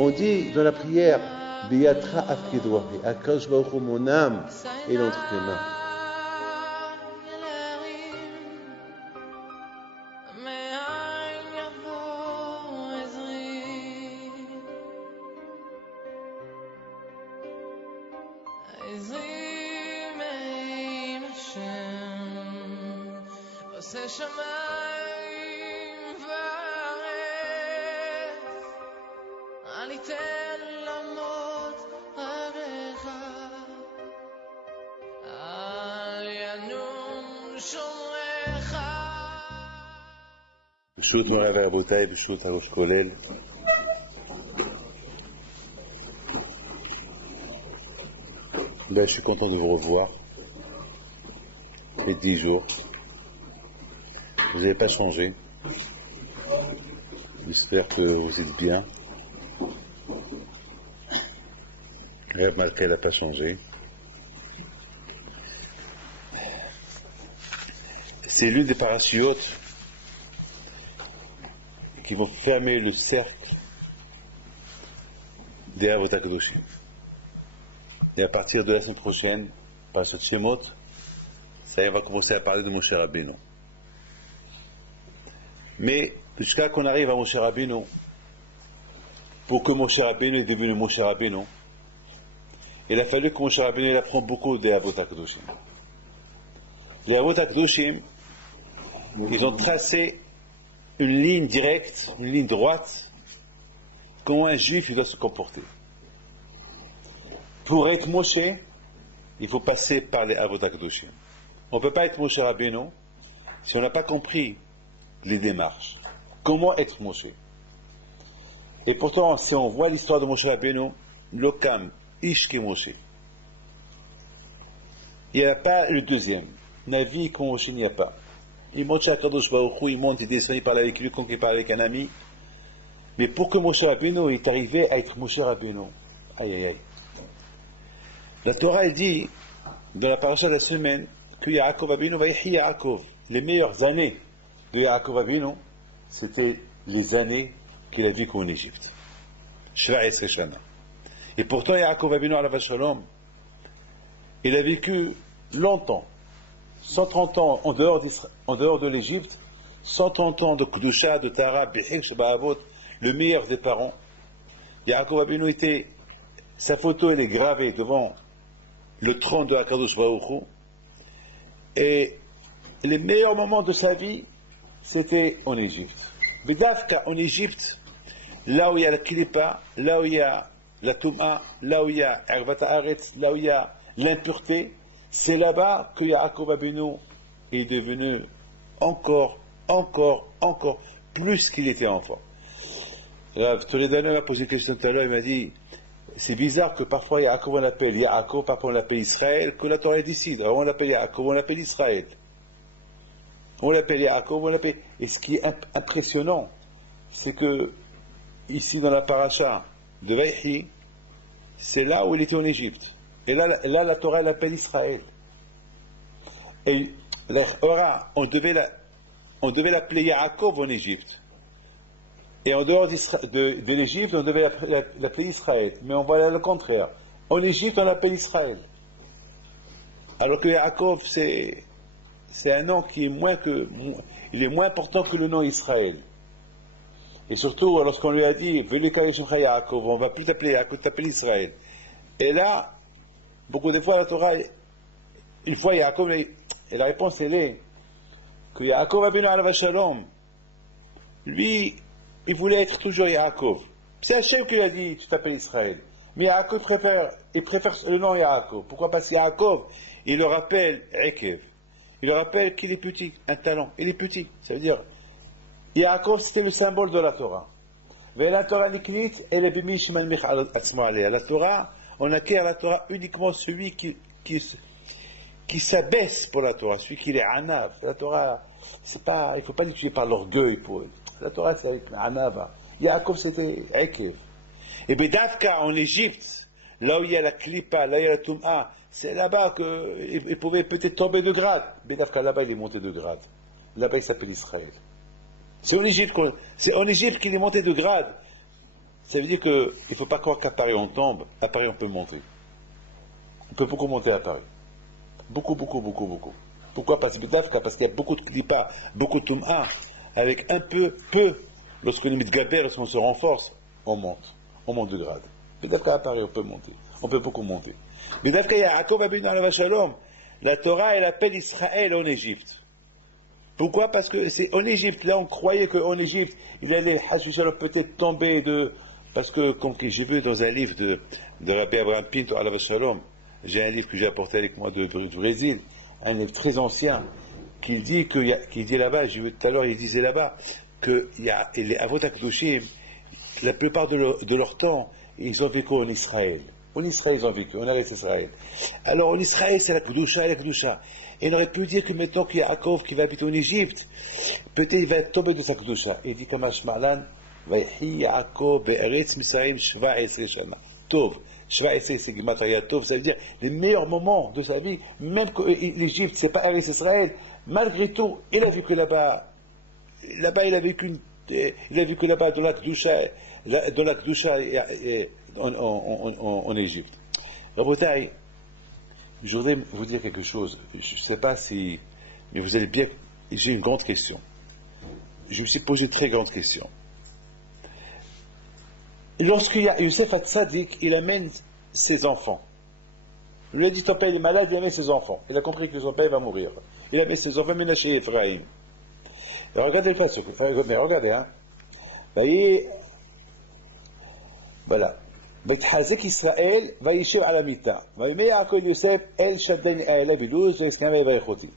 On dit dans la prière, Biyatra afkedwahi, Akadosh Baruch Hu, mon âme est entre tes mains. B'shut Moray Verabotay, B'shut Harosh Kolel. Je suis content de vous revoir. Ça fait 10 jours. Vous n'avez pas changé. J'espère que vous êtes bien. Reb Malka n'a pas changé. C'est l'une des parachutes qui vont fermer le cercle des Avot HaKadoshim. Et à partir de la semaine prochaine, par ce Shemot, ça y est, on va commencer à parler de Moshe Rabbeinu. Mais jusqu'à qu'on arrive à Moshe Rabbeinu, pour que Moshe Rabbeinu est devenu Moshe Rabbeinu, il a fallu que Moshe Rabbeinu apprenne beaucoup des Avot HaKadoshim. Les Avot HaKadoshim, ils ont tracé une ligne directe, une ligne droite, comment un juif il doit se comporter. Pour être Moshe, il faut passer par les Avot HaKadoshim. On ne peut pas être Moshe Rabbeinu si on n'a pas compris les démarches. Comment être Moshe? Et pourtant, si on voit l'histoire de Moshe Rabbeinu, Lokam, Ishke Moshe. Il n'y a pas le deuxième. Navi comme Moshe, il n'y a pas. Il monte chez Akadosh Baruch Hu, il monte, il descend, il parle avec lui comme il parle avec un ami. Mais pour que Moshe Rabbeinu est arrivé à être Moshe Rabbeinu, aïe aïe aïe. La Torah, elle dit, dans la paracha de la semaine, que Yaakov Avinu va yéhi Yaakov. Les meilleures années de Yaakov Avinu, c'était les années qu'il a vécues en Égypte. Shva Esre Shana. Et pourtant, Yaakov Avinu alav shalom, il a vécu longtemps, 130 ans en dehors de l'Égypte, 130 ans de Kedusha, de Tara, Behir, Shabbat, le meilleur des parents. Yaakov Avinu était, sa photo elle est gravée devant le trône de Akadosh Baruch Hu, et les meilleurs moments de sa vie, c'était en Égypte. Bedavka, en Égypte, là où il y a la Kilipa, là où il y a la Touma, là où il y a Ervat Haaretz, là où il y a l'impureté, c'est là-bas que Yaakov Avinu est devenu encore plus qu'il était enfant. Rav Toledano m'a posé une question tout à l'heure, il m'a dit, c'est bizarre que parfois Yaakov on l'appelle Yaakov, parfois on l'appelle Israël, que la Torah décide. Alors on l'appelle Yaakov, on l'appelle Israël. On l'appelle Yaakov, on l'appelle... Et ce qui est impressionnant, c'est que, ici dans la paracha de Vaïchi, c'est là où il était en Égypte. Et là la Torah l'appelle Israël. Et on devait l'appeler Yaakov en Égypte. Et en dehors de l'Égypte, on devait l'appeler Israël. Mais on voit là le contraire. En Égypte, on l'appelle Israël. Alors que Yaakov, c'est un nom qui est il est moins important que le nom Israël. Et surtout, lorsqu'on lui a dit, Yaakov, on ne va plus t'appeler Yaakov, t'appeler Israël. Et là, beaucoup de fois, la Torah, une fois Yaakov, et la réponse, elle est que Yaakov Avinu alav shalom, lui, il voulait être toujours Yaakov. C'est Hachem qui lui a dit, tu t'appelles Israël. Mais Yaakov il préfère le nom Yaakov. Pourquoi? Parce que Yaakov, il le rappelle Ekev. Il le rappelle qu'il est petit, un talent. Il est petit. Ça veut dire, Yaakov, c'était le symbole de la Torah. Mais la Torah niklit, elle est b'mishman michal atzmo alea. La Torah, on acquiert la Torah uniquement celui qui s'abaisse pour la Torah, celui qui est anav. La Torah, c'est pas, il ne faut pas l'étudier par l'orgueil pour eux. La Torah, c'est avec anav. Yaakov, c'était Ekev. Et Bedavka, en Égypte, là où il y a la Klipa, là où il y a la Touma, c'est là-bas qu'il pouvait peut-être tomber de grade. Bedavka, là-bas, il est monté de grade. Là-bas, il s'appelle Israël. C'est en Égypte qu'il est monté de grade. Ça veut dire qu'il ne faut pas croire qu'à Paris on tombe, à Paris on peut monter. On peut beaucoup monter à Paris. Beaucoup, beaucoup, beaucoup, beaucoup. Pourquoi? Parce qu'il y a beaucoup de clipas, beaucoup de tum'a. Avec un peu, lorsqu'on est mis de gaber, lorsqu'on se renforce, on monte de grade. Peut-être à Paris on peut monter, on peut beaucoup monter. Mais d'Afka Yaakov Abinu Alav Shalom, la Torah elle appelle Israël en Égypte. Pourquoi? Parce que c'est en Égypte, là on croyait qu'en Égypte, il allait peut-être tomber de... Parce que, comme j'ai vu dans un livre de Rabbi Abraham Pinto Alav Shalom, j'ai un livre que j'ai apporté avec moi du Brésil, un livre très ancien, qui dit là-bas, j'ai vu tout à l'heure, il disait là-bas, que les Avot HaKadoshim, la plupart de leur temps, ils ont vécu en Israël. En Israël, ils ont vécu, en Eretz Israël. Alors, en Israël, c'est la Kedusha et la Kedusha. Et on aurait pu dire que maintenant qu'il y a Yaakov qui va habiter en Égypte, peut-être il va tomber de sa Kedusha. Il dit comme Ashmalan, Vayhi Yaakov be'eretz Misraïm shva esre shana. Tov. Shva esre, c'est Gematria Tov. Ça veut dire les meilleurs moments de sa vie, même que l'Égypte, c'est pas Eretz Israël, malgré tout, il a vécu là-bas. Là-bas, il a vécu là-bas dans la Kedusha, en Égypte. Rabotai, je voudrais vous dire quelque chose. Je ne sais pas si... Mais vous allez bien... J'ai une grande question. Je me suis posé une très grande question. Lorsqu'il y a Youssef Hatzadik, il amène ses enfants. Il lui a dit, ton père est malade, il amène ses enfants. Il a compris que son père va mourir. Il amène ses enfants, Ménaché et Ephraïm. Et regardez le passage. Mais regardez, hein. Voyez... Voilà. Betchazek Israël va yishev à la mita. Mais Yaakov Yosef, El Shaddai Aela Bilouz, Esnama Evaychoti.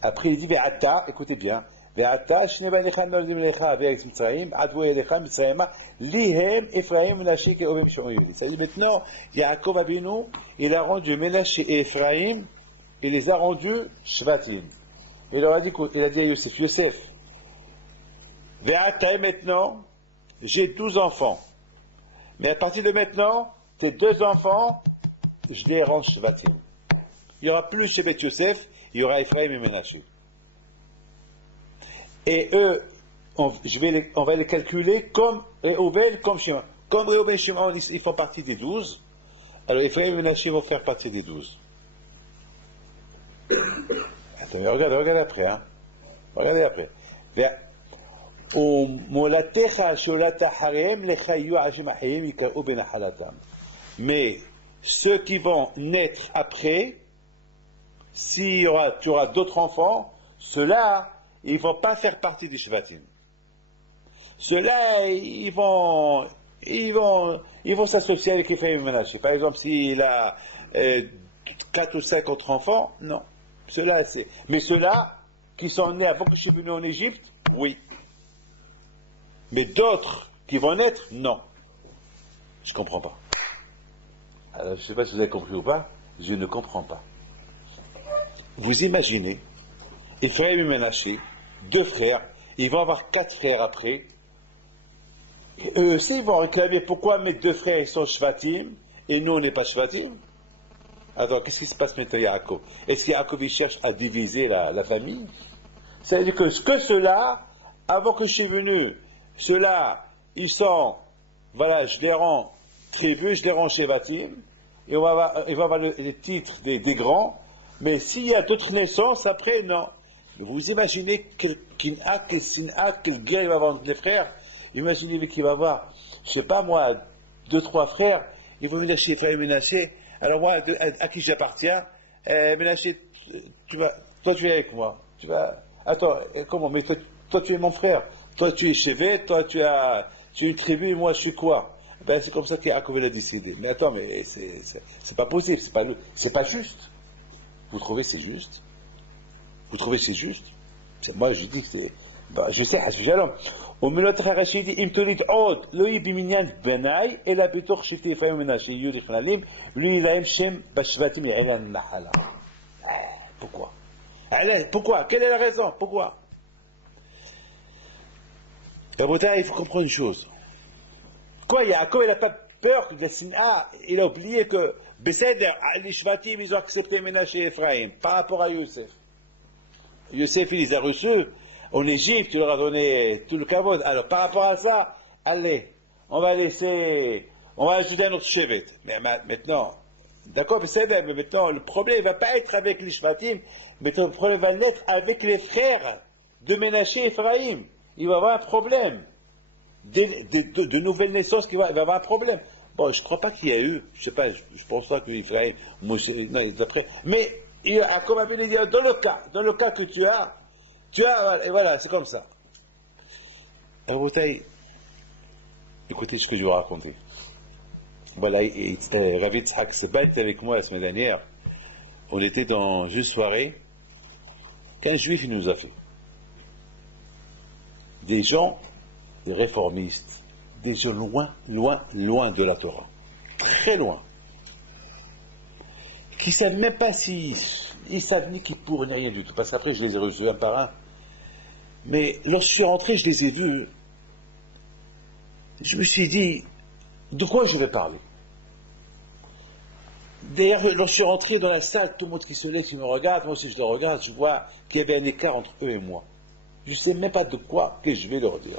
Après, il dit, Ve'ata, écoutez bien, Ve'ata, Shneba Nechan Noldim Lecha, Ve'ex Mitzrayim, Advo Elecha Mitzrayima, Lihem, Ephraim, Menaché, Keovem Shon Yuli. C'est-à-dire maintenant, Yaakov Avinu, il a rendu Menaché et Ephraim, il les a rendus Shvatim. Il leur a dit, il a dit à Yosef, Yosef, Ve'ata, maintenant, j'ai 12 enfants. Mais à partir de maintenant, tes 2 enfants, je les rends Shvatim. Il n'y aura plus Shevet Yosef, il y aura Ephraim et Menaché. Et eux, on va les calculer comme Reuven, comme Shimon. Comme Reuven et Shimon, ils font partie des 12. Alors Ephraim et Menaché vont faire partie des 12. Attends, regardez après, hein. Regardez après. Mais ceux qui vont naître après, tu auras d'autres enfants, ceux-là, ils ne vont pas faire partie des Shvatim. Ceux-là, ils vont s'associer avec Ephraim et Menaché. Par exemple, s'il a 4 ou 5 autres enfants, non. Ceux-là, mais ceux-là, qui sont nés avant que je suis venu en Égypte, oui. Mais d'autres qui vont naître, non. Je ne comprends pas. Alors, je ne sais pas si vous avez compris ou pas, je ne comprends pas. Vous imaginez, Ephraim et Menaché, 2 frères, ils vont avoir 4 frères après, et eux aussi ils vont réclamer pourquoi mes 2 frères sont Shvatim, et nous on n'est pas Shvatim. Alors, qu'est-ce qui se passe maintenant, Yaakov? Est-ce que Yaakov il cherche à diviser la famille? C'est-à-dire que ceux-là, avant que je suis venu, ceux-là, ils sont, voilà, je les rends tribus, je les rends Shevatim, et on va avoir les titres des grands, mais s'il y a d'autres naissances, après, non. Vous imaginez quelle sin'a, quelle guerre il va avoir entre les frères. Imaginez qu'il va avoir, je sais pas moi, 2, 3 frères, ils vont venir chez Ephraim et Menaché. Alors moi, à qui j'appartiens? Menaché, toi tu es avec moi. Attends, comment? Mais toi tu es mon frère. Toi tu es Shevet, toi tu es une tribu, et moi je suis quoi? Ben c'est comme ça qu'Yaakov a décidé. Mais attends, mais c'est pas possible, c'est pas juste. Vous trouvez c'est juste? Vous trouvez c'est juste? Moi je dis que c'est... je sais, حسب شلون ومن الرشيدي אם תولد עוד לא יהיה במניין בניי אלא בתוך שבטי אפרים ומנשה יהיו נכללים ולא להם שם בשבטים יעלן הנחלה. Pourquoi? Pourquoi? Quelle est la raison? Pourquoi? Rabotai, il faut comprendre une chose. Quoi, Yaakov, il n'a pas peur de la sin'a, il a oublié que Besséder, les Shvatim, ils ont accepté Menaché et Ephraim par rapport à Youssef. Youssef, il les a reçus en Égypte, il leur a donné tout le kavod. Alors, par rapport à ça, allez, on va ajouter un autre chevet. Mais maintenant, d'accord, mais maintenant, le problème ne va pas être avec les Shvatim, mais le problème va l'être avec les frères de Ménaché et Ephraïm. Il va y avoir un problème. De nouvelles naissances, il va y avoir un problème. Bon, je ne crois pas qu'il y a eu, je ne sais pas, je pense pas que Ephraïm, non, d'après, mais il a comme appelé dire, dans le cas que tu as, et voilà, c'est comme ça. Rabotai, écoutez ce que je vais vous raconter. Voilà, Ravi Tzhak Seba était avec moi la semaine dernière. On était dans une soirée qu'un juif il nous a fait. Des gens, des réformistes, des gens loin de la Torah. Très loin. Qui ne savent même pas s'ils savent ni qui pour ni rien du tout. Parce qu'après, je les ai reçus un par un. Mais lorsque je suis rentré, je les ai vus. Je me suis dit, de quoi je vais parler? D'ailleurs, lorsque je suis rentré dans la salle, tout le monde qui se lève, qui me regarde, moi aussi je le regarde, je vois qu'il y avait un écart entre eux et moi. Je ne sais même pas de quoi que je vais leur dire.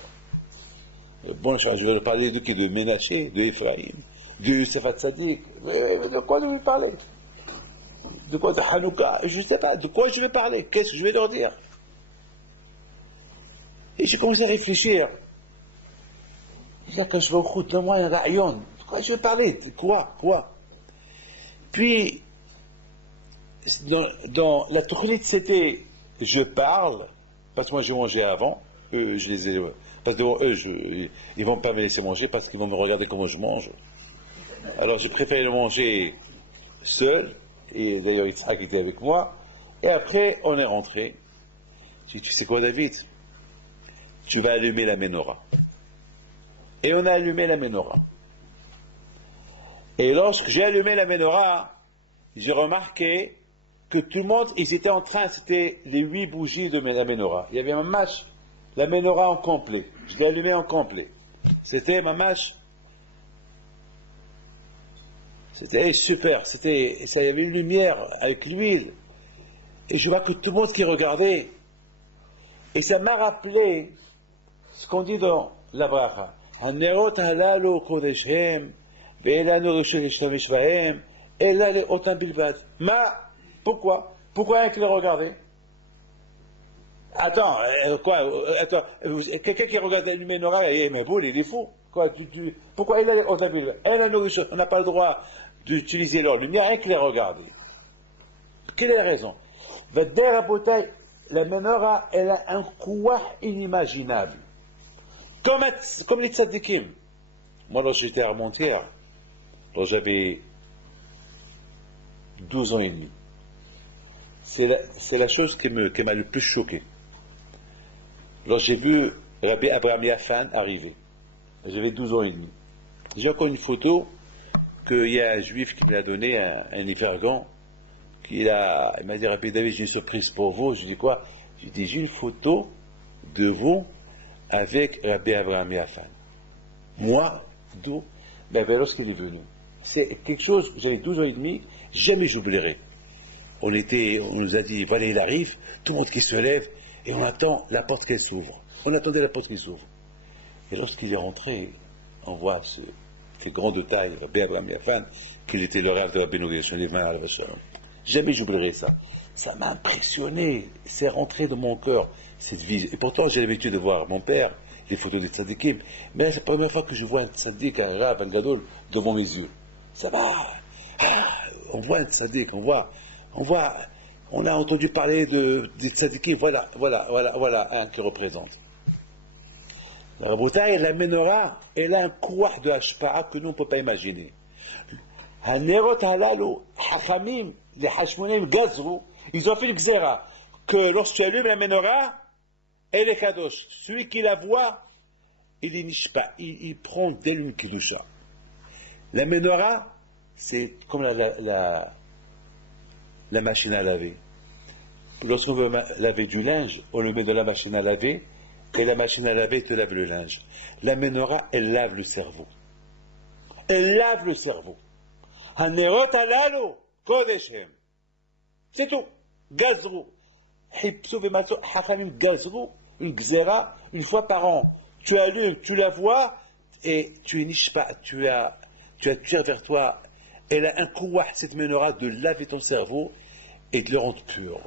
Bon, je vais leur parler de Ménaché, de Ephraïm, de Yosef Hatzadik. De quoi je vais parler? De quoi? De Hanouka? Je ne sais pas. De quoi je vais parler? Qu'est-ce que je vais leur dire? Et j'ai commencé à réfléchir. Je dis, quand je vais au route, donne-moi un rayon. De quoi je vais parler? De quoi? Puis, dans la tournée, c'était je parle, parce que moi j'ai mangé avant, eux, je les ai. Parce que eux, ils vont pas me laisser manger parce qu'ils vont me regarder comment je mange. Alors je préfère le manger seul, et d'ailleurs Yitzhak était avec moi, et après on est rentré. Je dis, tu sais quoi David? Tu vas allumer la menorah. Et on a allumé la menorah. Et lorsque j'ai allumé la menorah, j'ai remarqué que tout le monde, ils étaient en train, c'était les 8 bougies de la menorah. Il y avait un match, la menorah en complet. Je l'ai allumé en complet. C'était ma match. C'était super. Ça y avait une lumière avec l'huile. Et je vois que tout le monde qui regardait. Et ça m'a rappelé ce qu'on dit dans la bracha. Hanerot halalu kodeshem, ve'elanu rishon lishtamesh bahem, ela le'otam bilbad. Pourquoi? Pourquoi rien que les regarder? Attends, quelqu'un qui regarde la menorah, mais boule, il est fou. Quoi, pourquoi ela le'otam bilbad? Ela rishon, on n'a pas le droit d'utiliser leur lumière, rien que les regarder. Quelle est la raison? La menorah, elle a un kouah inimaginable. Comme les tzadikim. Moi, lorsque j'étais à Armentières, lorsque j'avais 12 ans et demi, c'est la chose qui m'a le plus choqué. Lorsque j'ai vu Rabbi Abraham Yafan arriver, j'avais 12 ans et demi. J'ai encore une photo qu'il y a un juif qui me l'a donné, un Ivergan, il m'a dit, Rabbi David, j'ai une surprise pour vous. Je dis quoi? J'ai dit, j'ai une photo de vous avec Rabbi Abraham Yafan. Moi, d'où? Ben, lorsqu'il est venu. C'est quelque chose, j'avais 12 ans et demi, jamais j'oublierai. On nous a dit, voilà, il arrive, tout le monde qui se lève, et on attend la porte qu'elle s'ouvre. On attendait la porte qui s'ouvre. Et lorsqu'il est rentré, on voit ce grand de taille, Rabbi Abraham Yafan, qu'il était le rêve de Rabbi Noguesh, jamais j'oublierai ça. Ça m'a impressionné. C'est rentré dans mon cœur, cette vision. Et pourtant, j'ai l'habitude de voir mon père, les photos des tzadikim. Mais c'est la première fois que je vois un tzadik, un rab, un gadol, devant mes yeux. Ça va. On voit un tzadik, on a entendu parler des tzadikim. Voilà un qui représente. La Rabotai, la menorah, elle a un kouah de hashpa'a que nous, on ne peut pas imaginer. Hanerot halalu, hachamim, les hashmonim gazrou, ils ont fait le gzera, que lorsque tu allumes la menorah, elle est kadosh. Celui qui la voit, il est nishpa, il prend d'elle kidusha. La menorah, c'est comme la machine à laver. Lorsqu'on veut laver du linge, on le met dans la machine à laver, et la machine à laver te lave le linge. La menorah, elle lave le cerveau. Elle lave le cerveau. Hanerot halalu kodeshem. C'est tout. Gazrou. Hipsou vematzou. Hachamim gazrou. Une gzera, une fois par an. Tu allumes, tu la vois, et tu es nishpa, tu attires vers toi, elle a un kouah, cette menorah, de laver ton cerveau et de le rendre pur.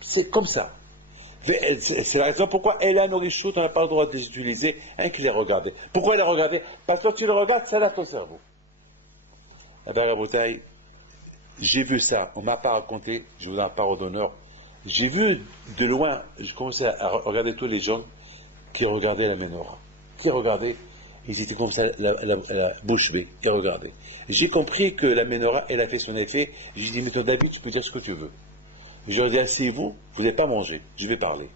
C'est comme ça. C'est la raison pourquoi elle a nos richoutes, on n'a pas le droit de les utiliser, rien que les regarder. Pourquoi les regarder? Parce que quand tu les regardes, ça lave ton cerveau. Ah ben, Rabotaï, j'ai vu ça, on ne m'a pas raconté, je vous donne la parole d'honneur. J'ai vu de loin, je commençais à regarder tous les gens qui regardaient la menorah. Qui regardaient, ils étaient comme ça, la bouche bée, qui regardaient. J'ai compris que la menorah, elle a fait son effet. J'ai dit, mais ton David, tu peux dire ce que tu veux. Je leur ai dit, asseyez-vous, vous n'allez pas manger, je vais parler.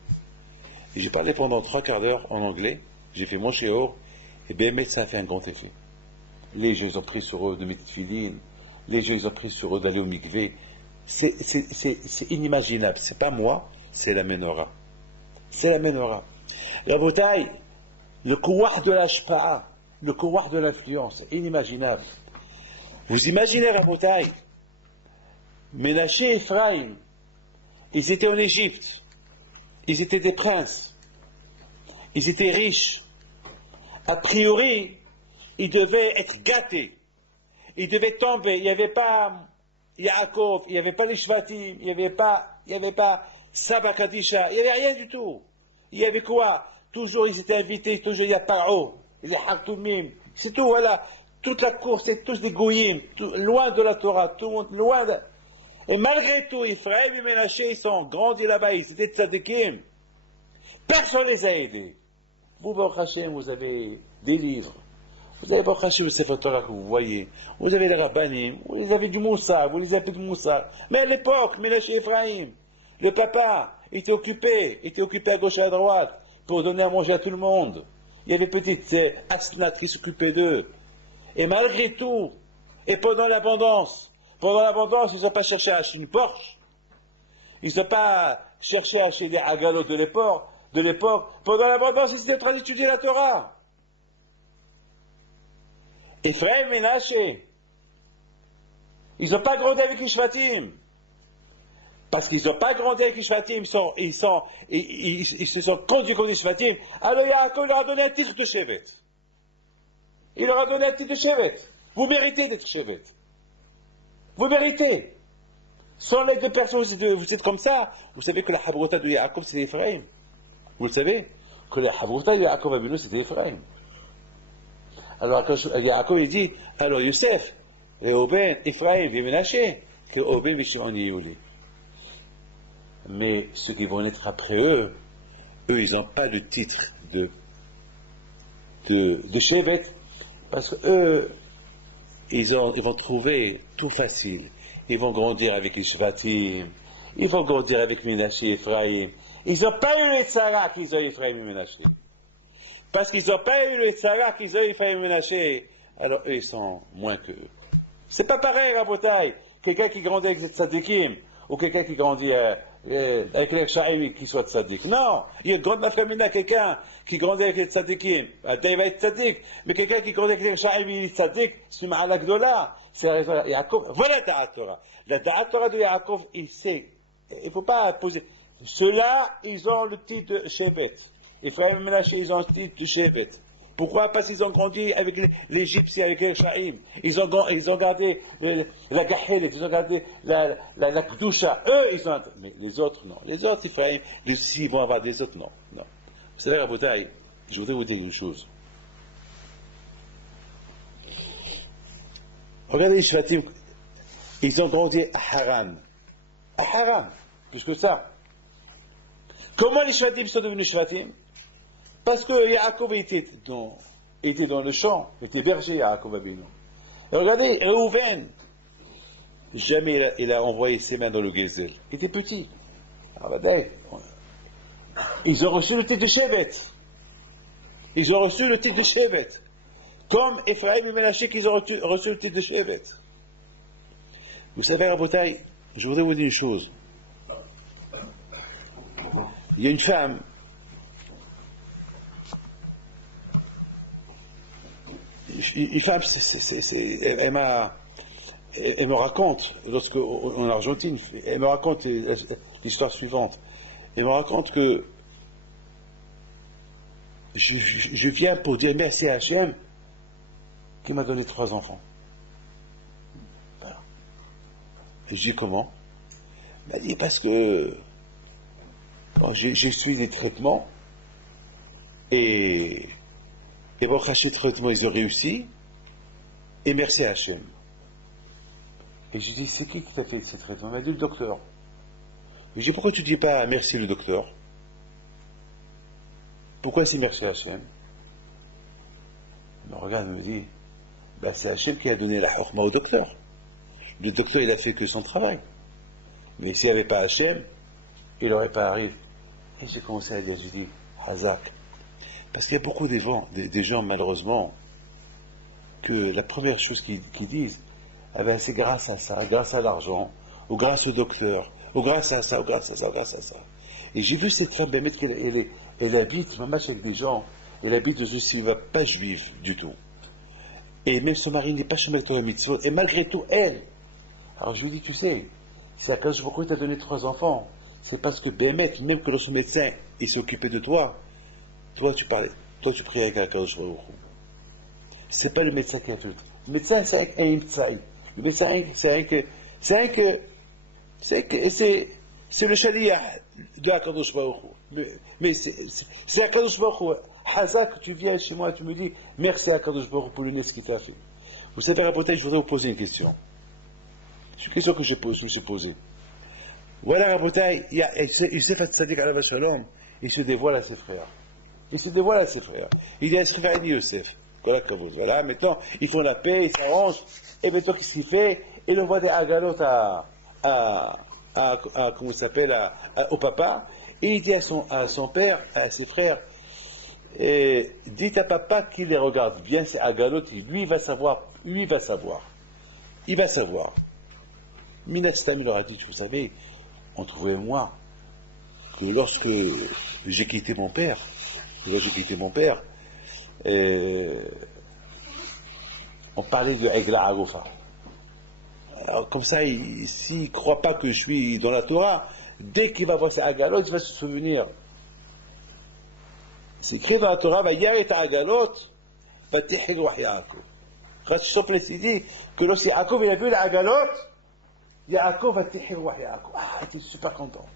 Et j'ai parlé pendant 3/4 d'heure en anglais, j'ai fait mon shiur, et bien, ça a fait un grand effet. Les gens, ils ont pris sur eux de mettre filines, les gens, ils ont pris sur eux d'aller au mikvé. C'est inimaginable, c'est pas moi, c'est la menorah. C'est la menorah. La bouteille, le kouah de la shpa'a, le kouah de l'influence, inimaginable. Vous imaginez la bouteille, Ménaché et Ephraïm, ils étaient en Égypte, ils étaient des princes, ils étaient riches. A priori, ils devaient être gâtés, ils devaient tomber. Il n'y avait pas Yaakov, il n'y avait pas les Shvatim, il n'y avait pas Saba Kadisha, il n'y avait rien du tout. Il y avait quoi? Toujours ils étaient invités, toujours il y a Paro, les Hartoumim, c'est tout, voilà. Toute la cour, c'est tous des goyim, loin de la Torah, tout le monde, loin de... Et malgré tout, Ephraim et Ménaché, ils sont grandis là-bas, ils étaient tzadikim. Personne ne les a aidés. Vous, Baruch Hashem, vous avez des livres. Vous avez Baruch Hashem, ces Torah que vous voyez. Vous avez les rabbanim, vous avez du Moussa, vous les appelez du Moussa. Mais à l'époque, Ménaché et Ephraim, le papa était occupé à gauche et à droite, pour donner à manger à tout le monde. Il y avait petite Asnat qui s'occupait d'eux. Et malgré tout, et pendant l'abondance, ils n'ont pas cherché à acheter une Porsche. Ils n'ont pas cherché à acheter des agalos de l'époque. Pendant l'abondance, ils étaient en train d'étudier la Torah. Ephraim et Ménaché, ils n'ont pas grandi avec les Shvatim. Parce qu'ils n'ont pas grandi avec les Shvatim, ils se sont conduits comme des Shvatim. Alors Yaakov leur a donné un titre de Shevet. Il leur a donné un titre de Shevet. Vous méritez d'être Shevet. Vous méritez. Sans les deux personnes, vous êtes comme ça. Vous savez que la Habrota de Yaakov, c'est Ephraim. Vous le savez que la Habrota de Yaakov Avinu, c'était Ephraim. Alors quand Yaakov il dit, alors Youssef, Réhouven, Ephraim, et Ménaché, que Réhouven et Shimon y Youli. Mais ceux qui vont naître après eux, ils n'ont pas le titre de Shevet, parce qu'eux, ils vont trouver tout facile. Ils vont grandir avec les Shvatim, ils vont grandir avec Ménaché et Ephraim. Ils n'ont pas eu les Tzara qu'ils ont Ephraim et Ménaché. Parce qu'ils n'ont pas eu les Tzara qu'ils ont Ephraim et Ménaché, alors eux, ils sont moins qu'eux. C'est pas pareil, Rabotai. Quelqu'un qui grandit avec les Tzadikim, ou quelqu'un qui grandit avec les Sha'im qui soit Tzadik. Non, il y a une grande féminin, quelqu'un qui grandit avec les Tzadikim. Il va être Tzadik, mais quelqu'un qui grandit avec les Sha'im, il est Tzadik, c'est Ma'ala Gdola. Voilà la Da'at Torah. La Da'at Torah de Yaakov, il sait. Il ne faut pas poser. Ceux-là, ils ont le titre de Shevet. Ephraim et Ménaché, ils ont le titre de Shevet. Pourquoi? Parce qu'ils ont grandi avec l'Égyptien, avec les Sha'im. Ils ont gardé la Gahelet, ils ont gardé la Kdusha. Eux, ils ont... Mais les autres, non. Les autres, Ephraim, s'ils vont avoir des autres, non. Non. Vous savez, Rabotai, je voudrais vous dire une chose. Regardez les Shvatim, ils ont grandi à Haran. À Haran, plus que ça. Comment les Shvatim sont devenus Shvatim? Parce que Yaakov était dans le champ, était berger Yaakov Abinu. Et regardez, Réhouven, jamais il a envoyé ses mains dans le Gezel. Il était petit. Ils ont reçu le titre de Shevet. Ils ont reçu le titre de Shevet. Comme Ephraim et Ménaché qu'ils ont reçu le titre de Shevet. Vous savez, Rabotai, je voudrais vous dire une chose. Il y a une femme, elle me raconte, en Argentine, elle me raconte l'histoire suivante. Elle me raconte que je viens pour dire merci à Hachem qui m'a donné 3 enfants. Voilà. Et je dis comment? Il m'a dit parce que quand j'ai suivi des traitements et bon, les traitements ils ont réussi et merci à Hachem. Et je dis c'est qui t'a fait ces traitements? Il m'a dit le docteur. Je dis pourquoi tu dis pas merci le docteur? Pourquoi c'est merci à Hachem? Il me regarde et me dit ben, c'est Hachem qui a donné la chokhma au docteur. Le docteur il a fait que son travail. Mais s'il n'y avait pas Hachem, il n'aurait pas arrivé. Et j'ai commencé à dire, j'ai dit, Hazak. Parce qu'il y a beaucoup des gens malheureusement, que la première chose qu'ils disent, eh ben, c'est grâce à ça, grâce à l'argent, ou grâce au docteur, ou grâce à ça, ou grâce à ça, ou grâce à ça. Et j'ai vu cette femme, elle habite, ma avec des gens, elle habite dans une synagogue pas juive du tout. Et même son mari n'est pas chez Torah Mitzvot, et malgré tout, elle. Alors je lui dis, tu sais, si Akadosh Baruch Hu t'a donné 3 enfants, c'est parce que Bémet, même que son médecin, il s'est occupé de toi, toi tu priais avec Akadosh Baruch Hu. C'est pas le médecin qui a fait le truc. Le médecin, c'est un médecin. Le médecin, c'est le chaliah de Akadosh Baruch Hu. Mais c'est Akadosh Baruch Hu. Hazak, tu viens chez moi et tu me dis, merci à Akadosh Baruch Hu pour le nez qu'il t'a fait. Vous savez, Rabotai, je voudrais vous poser une question. C'est une question que je me suis posée. Voilà, Rabotai, Youssef Hatzadik Alav Shalom, il se dévoile à ses frères. Il se dévoile à ses frères. Il dit à ses frères, il dit Youssef, voilà, maintenant, ils font la paix, ils s'arrangent, et maintenant, qu'est-ce qu'il fait? Il envoie des agalotes comment il s'appelle, au papa, et il dit à son père, à ses frères, dites à papa qu'il les regarde bien, ces agalotes, lui, il va savoir. Il va savoir. Minastam, il leur a dit, vous savez, entre vous et moi, que lorsque j'ai quitté mon père, on parlait de Egla Agofa. Alors, comme ça, s'il ne croit pas que je suis dans la Torah, dès qu'il va voir ces agalot, il va se souvenir. C'est écrit dans la Torah, va y et agalot, va tihig wa Yaakov. Quand il dit que lorsque Yaakov il a vu les agalot, Yaakov va tihig wa Yaakov. Ah, il était super content.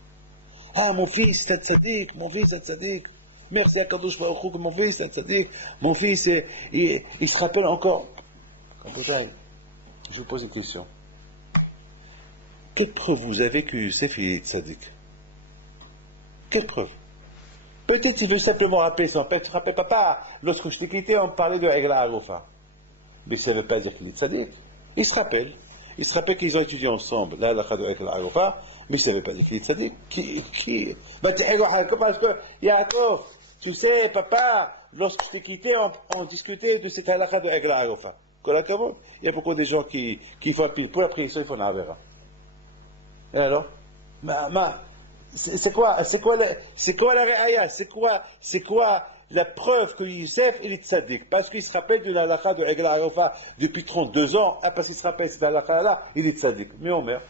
Ah, mon fils, c'est un tzaddik, Merci à Kadosh Baruch Hu que mon fils, c'est un tzaddik. Mon fils, il se rappelle encore. Je vous pose une question. Quelle preuve vous avez que Youssef est tzaddik? Quelle preuve? Peut-être il veut simplement rappeler son père. Tu te rappelles, papa, lorsque je t'ai quitté, on parlait de Egla Agofa. Mais ça ne veut pas dire qu'il est tzaddik. Il se rappelle. Il se rappelle qu'ils ont étudié ensemble, là, la de Egla Agofa, mais ça ne veut pas dire qu'il est tzaddik. Parce que, Yaakov, tu sais, papa, lorsque je t'ai quitté, on discutait de cette halakha de Egla Agofa. Il y a beaucoup de gens qui font un pile pour après ça, ils font un verra. Et alors? C'est quoi la réaya? C'est quoi la preuve que Youssef il est tzaddik? Parce qu'il se rappelle de la halakha de Egla Agofa depuis 32 ans, parce qu'il se rappelle de cette halakha-là, il est tzaddik. Mais Omer.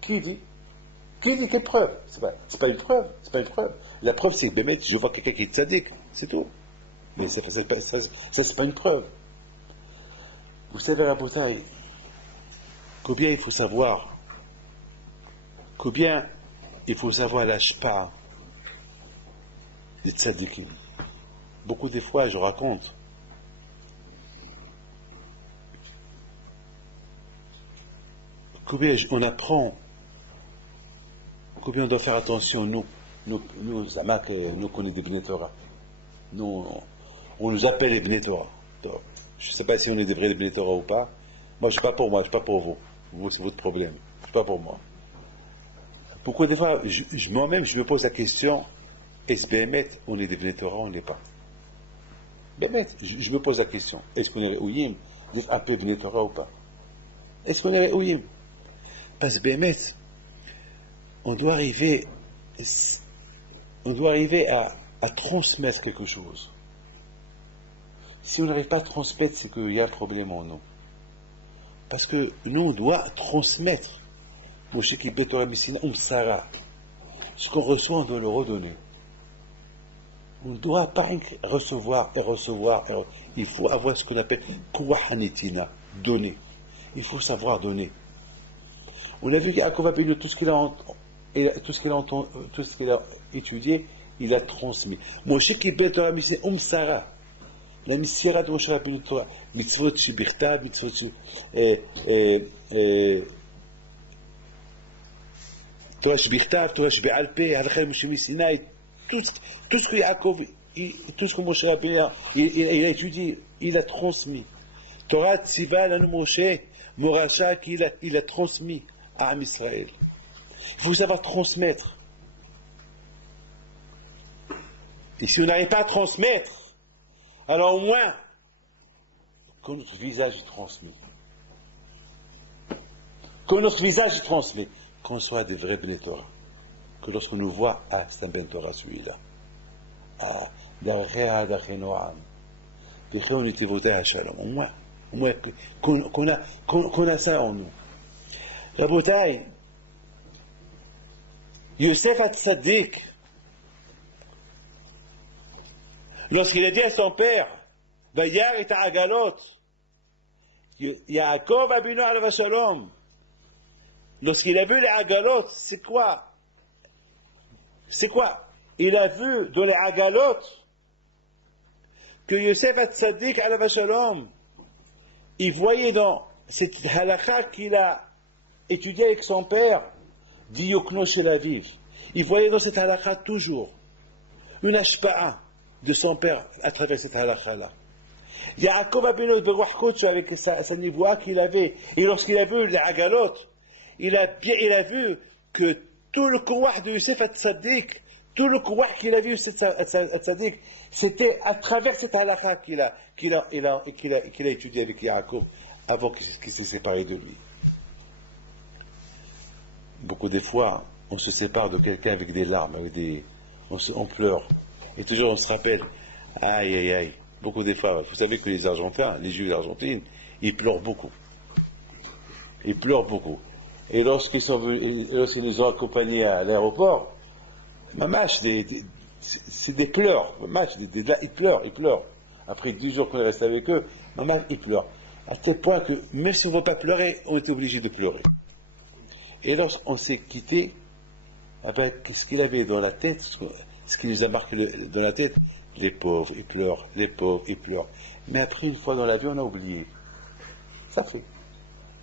Qui dit? Quelle preuve? C'est pas une preuve. La preuve, c'est que je vois quelqu'un qui est tzaddik, c'est tout. Mais ça, c'est pas une preuve. Vous savez, Rabotai, combien il faut savoir l'ashpa des tzaddikim. Beaucoup de fois, je raconte, combien on apprend, combien on doit faire attention, nous Zamak, nous connaissons des Bnei Torah. Nous, on nous appelle les Bnei Torah. Je ne sais pas si on est des vrais Bnei Torah ou pas. Moi, je ne suis pas pour moi, je ne suis pas pour vous. Vous, c'est votre problème. Je ne suis pas pour moi. Pourquoi des fois, moi-même, je me pose la question, est-ce Bémet, on est des Bnei Torah ou on n'est pas? Bémet, je me pose la question, est-ce qu'on est Ouyim, un peu Bnei Torah ou pas? Est-ce qu'on est Ouyim? Parce que Bémet, on doit arriver à transmettre quelque chose. Si on n'arrive pas à transmettre, c'est qu'il y a un problème en nous. Parce que nous, on doit transmettre. Ce qu'on reçoit, on doit le redonner. On ne doit pas recevoir et recevoir. Il faut avoir ce qu'on appelle Kuwahanitina, donner. Il faut savoir donner. On a vu qu'Yaakov Abinu, tout ce qu'il a étudié, il a transmis. Moshe Kibel Torah Mishneh Sarah. La Misira de Moshe Rabbeinu Torah, mitzvot shibirtav, mitzvot Torah shibirtav, Torah shibe'alpeh, halakha Moshe Sinai, tout ce que Yaakov, tout ce que Moshe Rabbeinu il a étudié, il a transmis. Torah tziva lanu Moshe, Moracha qu'il a transmis à Am Israël. Il faut savoir transmettre. Et si on n'arrive pas à transmettre, alors au moins que notre visage est transmis. Que notre visage est transmis. Qu'on soit des vrais Bnei Torah. Que lorsqu'on nous voit, ah, c'est un Ben Torah celui-là. Ah, d'Archea d'Achenoam. D'Acheo Nitivotai Hashalom. Au moins qu'on a ça en nous. Rabotai, Yosef Hatzadik, lorsqu'il a dit à son père, Vayar et Agalot, Yaakov Abinu alav shalom, lorsqu'il a vu les Agalot, c'est quoi? Il a vu dans les Agalot que Yosef Hatzadik alav shalom, il voyait dans cette halakha qu'il a étudiée avec son père, Diyokno Shel Aviv, il voyait dans cette halakha toujours une ashpa'a de son père à travers cette halakha-là. Yaakov Abinu Beruach Kodesh avec sa nivoua qu'il avait, et lorsqu'il a vu les Agalot, il a vu que tout le kouah de Yosef Hatzadik, tout le kouah qu'il a vu Yosef Hatzadik, c'était à travers cette halakha qu'il a étudié avec Yaakov avant qu'il se sépare de lui. Beaucoup de fois, on se sépare de quelqu'un avec des larmes, on pleure. Et toujours on se rappelle, aïe aïe aïe, beaucoup de fois, vous savez que les Argentins, les Juifs d'Argentine, ils pleurent beaucoup. Ils pleurent beaucoup. Et lorsqu'ils nous ont accompagnés à l'aéroport, mamash, c'est des pleurs, mamash, ils pleurent. Après 10 jours qu'on est resté avec eux, mamash, ils pleurent. À tel point que, même si on ne veut pas pleurer, on était obligé de pleurer. Et lorsqu'on s'est quitté, qu'est-ce qu'il avait dans la tête? Ce qui nous a marqué dans la tête, les pauvres, ils pleurent, les pauvres, ils pleurent. Mais après, une fois dans la vie, on a oublié. Ça fait.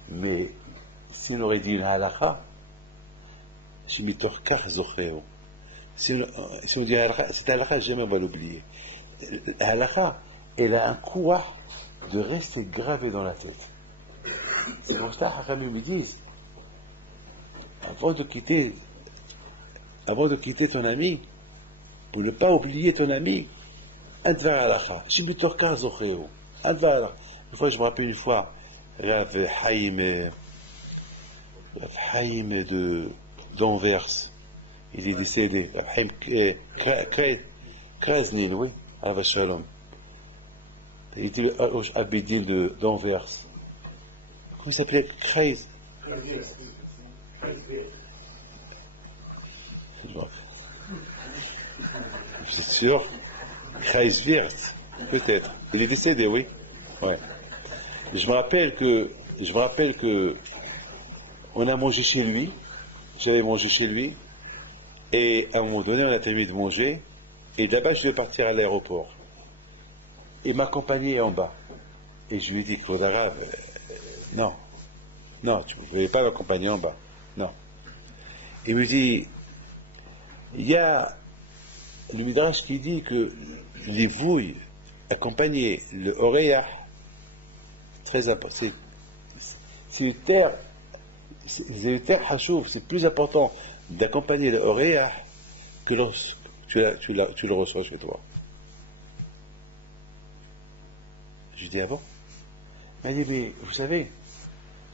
Mais, si on aurait dit une halakha, si on dit halakha, cette halakha, jamais on va l'oublier. La halakha, elle a un kouah de rester gravé dans la tête. C'est pour ça que Hachamim me disent, avant de quitter ton ami, pour ne pas oublier ton ami, un dvar halakha. Une fois, je me rappelle une fois, Rav Haïm d'Anvers, il est décédé. Rav Haïm Krasnil, oui, alav shalom. Il était à Bédil d'Anvers. Comment il s'appelait? Kreis. C'est sûr, Kreiswirth, peut-être. Il est décédé, oui. Ouais. Je me rappelle que on a mangé chez lui. J'avais mangé chez lui. Et à un moment donné, on a terminé de manger. Et là-bas, je devais partir à l'aéroport. Il m'accompagnait en bas. Et je lui ai dit, Claude Arabe, non, tu ne pouvais pas m'accompagner en bas. Non. Il me dit, il y a le Midrash qui dit que les vouilles accompagner le Oreach, très important, c'est plus important d'accompagner le Oreach que lorsque tu le reçois chez toi. Je dis, ah bon? Il m'a dit, mais vous savez,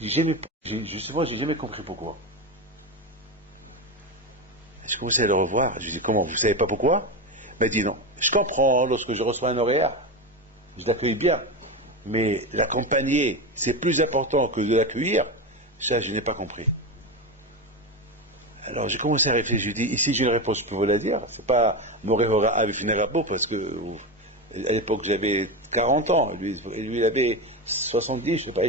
j'ai jamais compris pourquoi. Je commençais à le revoir. Je lui dis, comment, vous ne savez pas pourquoi? Il m'a dit, non. Je comprends, lorsque je reçois un Oréa, je l'accueille bien. Mais l'accompagner, c'est plus important que de l'accueillir. Ça, je n'ai pas compris. Alors j'ai commencé à réfléchir, je dis, ici j'ai une réponse, je peux vous la dire, c'est pas Morehora avec Nerabo, parce que à l'époque j'avais 40 ans, lui il avait 70, je sais pas,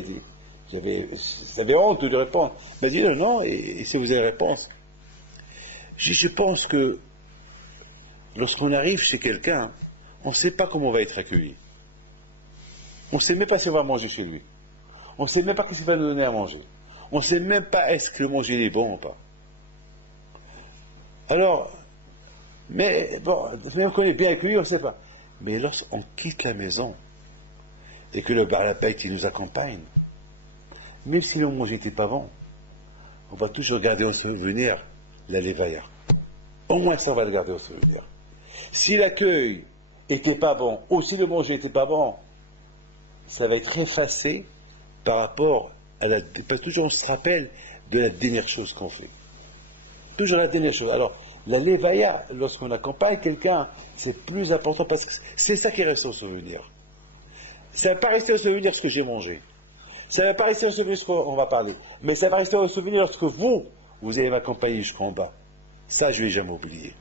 j'avais honte de lui répondre. Il m'a dit non, et si vous avez la réponse. Je pense que lorsqu'on arrive chez quelqu'un, on ne sait pas comment on va être accueilli. On ne sait même pas si on va manger chez lui. On ne sait même pas qu'est-ce qu'il va nous donner à manger. On ne sait même pas est-ce que le manger est bon ou pas. Alors, mais bon, même qu'on est bien accueilli, on ne sait pas. Mais lorsqu'on quitte la maison et que le bar la paix qui nous accompagne, même si le manger n'était pas bon, on va toujours garder au souvenir la levaya. Au moins ça, on va le garder au souvenir. Si l'accueil n'était pas bon, ou si le manger n'était pas bon, ça va être effacé par rapport à la... Parce que toujours on se rappelle de la dernière chose qu'on fait. Toujours la dernière chose. Alors, la levaya, lorsqu'on accompagne quelqu'un, c'est plus important parce que c'est ça qui reste au souvenir. Ça ne va pas rester au souvenir ce que j'ai mangé. Ça ne va pas rester au souvenir ce qu'on va parler. Mais ça va rester au souvenir lorsque vous allez m'accompagner jusqu'en bas. Ça, je ne vais jamais oublier.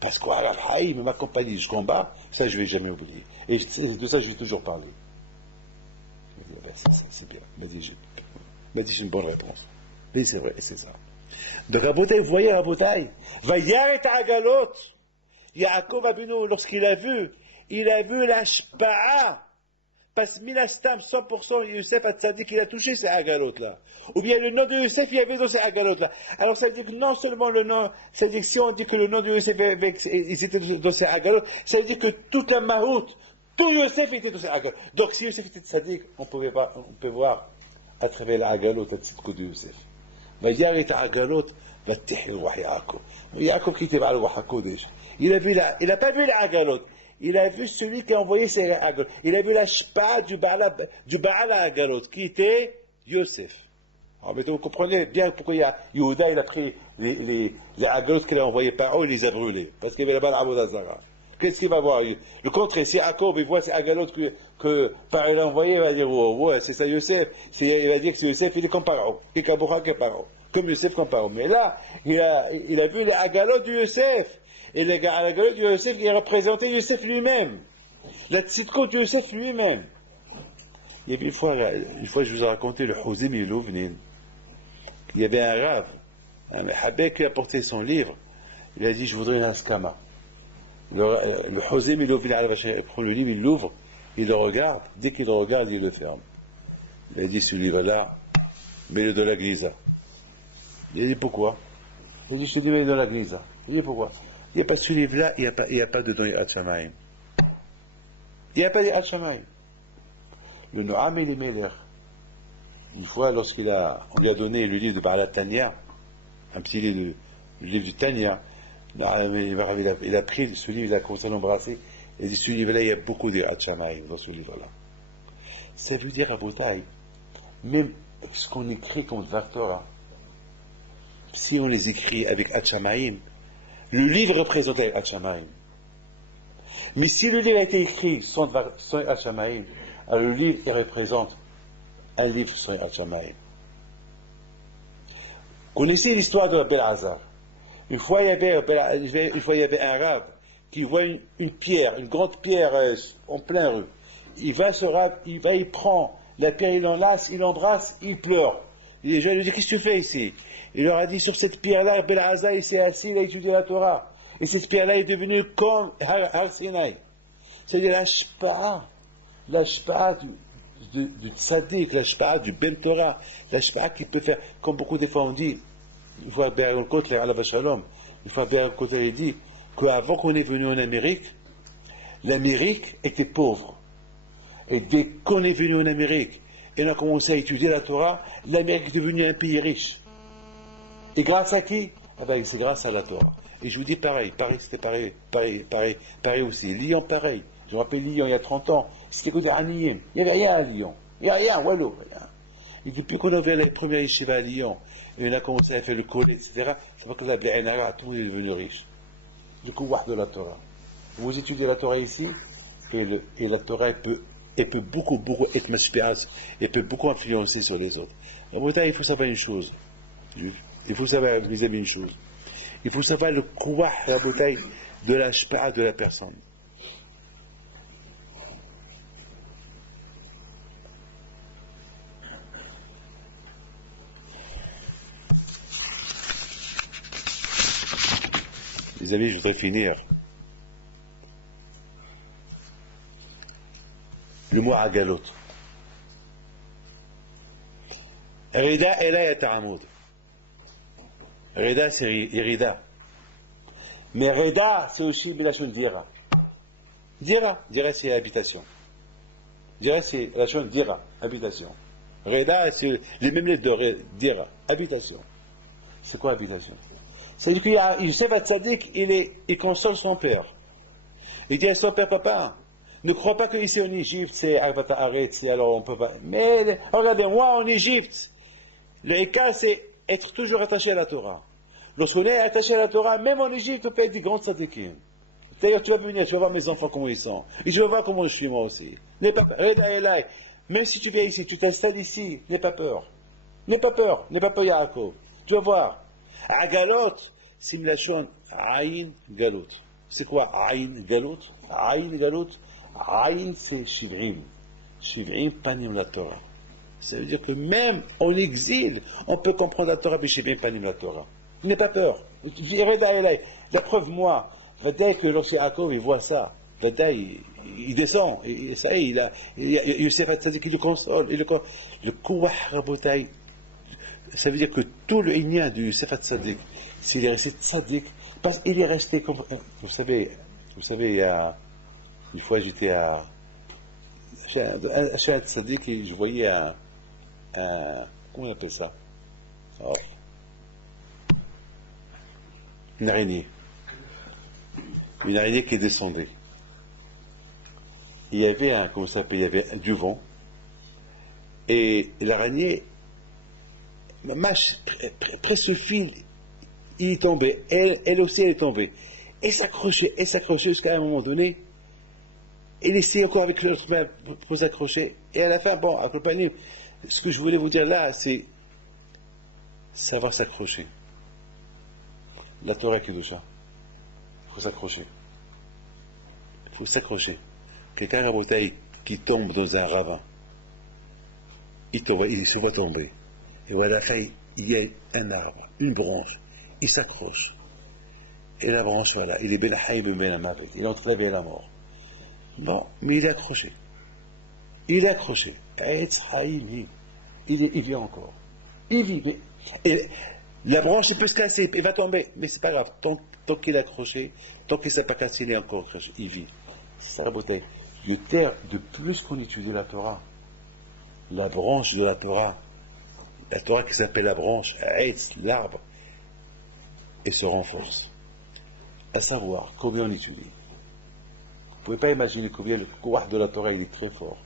Parce qu'Allah m'accompagner jusqu'en bas, ça, je ne vais jamais oublier. Et de ça, je vais toujours parler. Je me dis, c'est bien. Il m'a dit, j'ai une bonne réponse. Mais c'est vrai, c'est ça. Donc, Rabotai, vous voyez, Rabotai, Vayaret Agalot, Yaakov Abinu, lorsqu'il a vu la shpa'a, parce que Milastam, 100%, Youssef Hatzadik, il a touché ces Agalot-là. Ou bien le nom de Youssef, il y avait dans ces Agalot-là. Alors ça veut dire que non seulement le nom, ça veut dire que si on dit que le nom de Youssef, ils étaient dans ces Agalot, ça veut dire que toute la maroute, tout Youssef était dans ces Agalot. Donc si Youssef était Tzadik, on peut voir à travers l'Agalot, la petite coup de Youssef. Vayaret Agalot, Vatih el-Wahi Yaakov. Yaakov qui était dans le Wahi Kodesh. Il n'a pas vu l'Agalot. Il a vu celui qui a envoyé ses Agalot. Il a vu la shpa du Baal Agalot, qui était Yosef. Alors maintenant vous comprenez bien pourquoi Yehuda il a pris les Agalot qu'il a envoyés par eux, il les a brûlés. Parce qu'il y avait la Baal Abodazara. Qu'est-ce qu'il va voir? Le contraire, si Jacob il voit ces Agalot que par il a envoyé, il va dire ouais, c'est ça Yosef. Il va dire que c'est Yosef, il est comme Paro. Il est comme Paro. Comme Yosef comme Paro. Mais là, il a vu les Agalot du Yosef. Et la Agalot du Yosef, il représentait Yosef lui-même. La tzidko de Yosef lui-même. Il y avait une fois, je vous ai raconté le Hozim Ilouvnin. Il y avait un rave, un Habek qui a porté son livre. Il a dit, je voudrais une askama. Le Hozim Ilouvnin, il prend le livre, il l'ouvre, il le regarde. Dès qu'il le regarde, il le ferme. Il a dit, ce livre-là, mets-le dans la glisa. Il a dit, pourquoi? Il a dit, ce livre est dans la glisa. Il a dit, pourquoi? Il n'y a pas ce livre-là, il n'y a pas dedans Yirat Shamayim. Il n'y a pas Yirat Shamayim. Le Noam Elimelech, une fois, on lui a donné le livre de Baal Tanya, un petit livre, le livre du Tanya, il a pris ce livre, il a commencé à l'embrasser, il a dit, ce livre-là, il y a beaucoup de Yirat Shamayim dans ce livre-là. Ça veut dire, à Botaï, même ce qu'on écrit comme Dvar Torah, si on les écrit avec Yirat Shamayim, le livre représente Yirat Shamayim. Mais si le livre a été écrit sans Yirat Shamayim, alors le livre il représente un livre sans Yirat Shamayim. Connaissez l'histoire de Bel Hazar. Une fois, il y avait un rave qui voit une pierre, une grande pierre en plein rue. Il va, il prend la pierre, il l'enlace, il l'embrasse, il pleure. Les gens lui disent, qu'est-ce que tu fais ici? Il leur a dit, sur cette pierre-là, Bel Hazar, il s'est assis, il a étudié la Torah. Et cette pierre-là est devenue comme Har Sinai. C'est-à-dire la shpa'a du tzaddik, la shpa'a du Ben Torah, la shpa'a qui peut faire, comme beaucoup des fois on dit, une fois Be'er Kotler, Alav Shalom, une fois Be'er Kotler dit qu'avant qu'on est venu en Amérique, l'Amérique était pauvre. Et dès qu'on est venu en Amérique, et on a commencé à étudier la Torah, l'Amérique est devenue un pays riche. Et grâce à qui? Ah ben, c'est grâce à la Torah. Et je vous dis pareil, c'était pareil aussi. Lyon, pareil. Je me rappelle Lyon il y a 30 ans. C'était côté Aniyim. Il n'y avait rien à Lyon. Il n'y a rien, wallo. Et depuis qu'on a ouvert les premières yeshivas à Lyon, et on a commencé à faire le collège, etc., c'est pas que la Blé'enara, tout le monde est devenu riche. Du coup, de la Torah. Vous étudiez la Torah ici, et la Torah, elle peut beaucoup être mashpi'as, elle peut beaucoup influencer sur les autres. En Bretagne, il faut savoir une chose. il faut savoir, mes amis, une chose. Il faut savoir le kouah, la bouteille de la shpa'a de la personne. Les amis, je voudrais finir. Le mot agalot. Rida et là, yata'amoud. Rida, c'est Rida. Mais Rida, c'est aussi Bilachon Dira. Dira, c'est habitation. Dira, c'est la chose Dira, habitation. Rida, c'est les mêmes lettres de Dira, habitation. C'est quoi habitation? C'est-à-dire qu'il y a Youssef Hatzadik, il console son père. Il dit à son père, papa, ne crois pas qu'ici en Égypte, c'est Arvata Aretz, alors on peut pas. Mais regardez-moi en Égypte, le Eka, c'est être toujours attaché à la Torah. Lorsqu'on est attaché à la Torah, même en Égypte, on peut être des grands tzadikim. D'ailleurs, tu vas venir, tu vas voir mes enfants comment ils sont. Et je vais voir comment je suis moi aussi. N'aie pas peur. Même si tu viens ici, tu t'installes ici, n'aie pas peur. N'aie pas peur, Yaakov. Tu vas voir. Agalot, simulation, Aïn Galot. C'est quoi Aïn Galot? Aïn Galot, Aïn c'est Shivrim. Shivrim panim la Torah. Ça veut dire que même en exil, on peut comprendre la Torah, mais Shivrim panim la Torah. N'aie pas peur. La preuve, moi, Vadaï que lorsque Yaakov il voit ça, Vadaï il descend, et ça y est, Youssef Hatzadik il le console, le Kouah Rabotai. Ça veut dire que tout le Inyan du Youssef Hatzadik, s'il est resté Tzadik, parce qu'il est resté comme. Vous savez, une fois j'étais chez un Tzadik et je voyais comment on appelle ça? Oh. Une araignée. Une araignée qui descendait. Il y avait il y avait du vent. Et l'araignée, presque fil, il est tombé. Elle aussi, elle est tombée. Elle s'accrochait jusqu'à un moment donné. Elle essayait encore avec l'autre main pour s'accrocher. Et à la fin, bon, accompagné, ce que je voulais vous dire là, c'est savoir s'accrocher. La Torah Kedusha. Il faut s'accrocher. Il faut s'accrocher. Quelqu'un à bouteille qui tombe dans un ravin, il se voit tomber. Et à la fin, il y a un arbre, une branche. Il s'accroche. Et la branche, voilà, il est ben haïm ben amavet. Il est entre la vie et la mort. Bon, mais il est accroché. Il est accroché. Il vit encore. Il vit. Et la branche, il peut se casser, il va tomber. Mais c'est pas grave. Tant qu'il est accroché, tant qu'il ne s'est pas cassé, il est encore accroché. Il vit. C'est ça la beauté. De plus qu'on étudie la Torah, la branche de la Torah qui s'appelle la branche, l'arbre, et se renforce. À savoir, combien on étudie. Vous ne pouvez pas imaginer combien le kouah de la Torah il est très fort.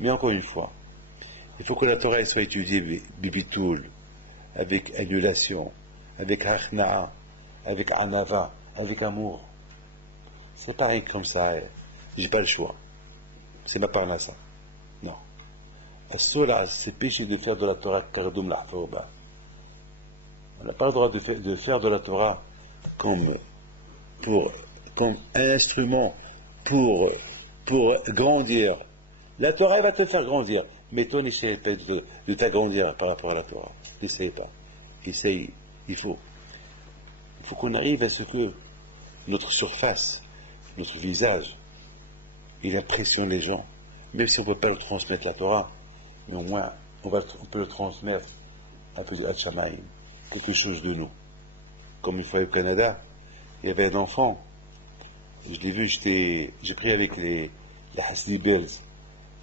Mais encore une fois, il faut que la Torah soit étudiée bibitoul, avec annulation, avec achna'a, avec anava, avec amour. C'est pas rien comme ça. J'ai pas le choix. C'est ma parnassa. Non. Cela, c'est péché de faire de la Torah kardum lahfouba. On n'a pas le droit de faire de la Torah comme un instrument pour grandir. La Torah elle va te faire grandir, mais toi n'essaye pas de t'agrandir par rapport à la Torah. N'essaye pas. Essaye. Il faut qu'on arrive à ce que notre surface, notre visage, il impressionne les gens, même si on ne peut pas le transmettre la Torah, mais au moins on peut le transmettre un peu de Hatchamaïm, quelque chose de nous. Comme une fois au Canada, il y avait un enfant, je l'ai vu, j'ai pris avec les Hasdi Bells,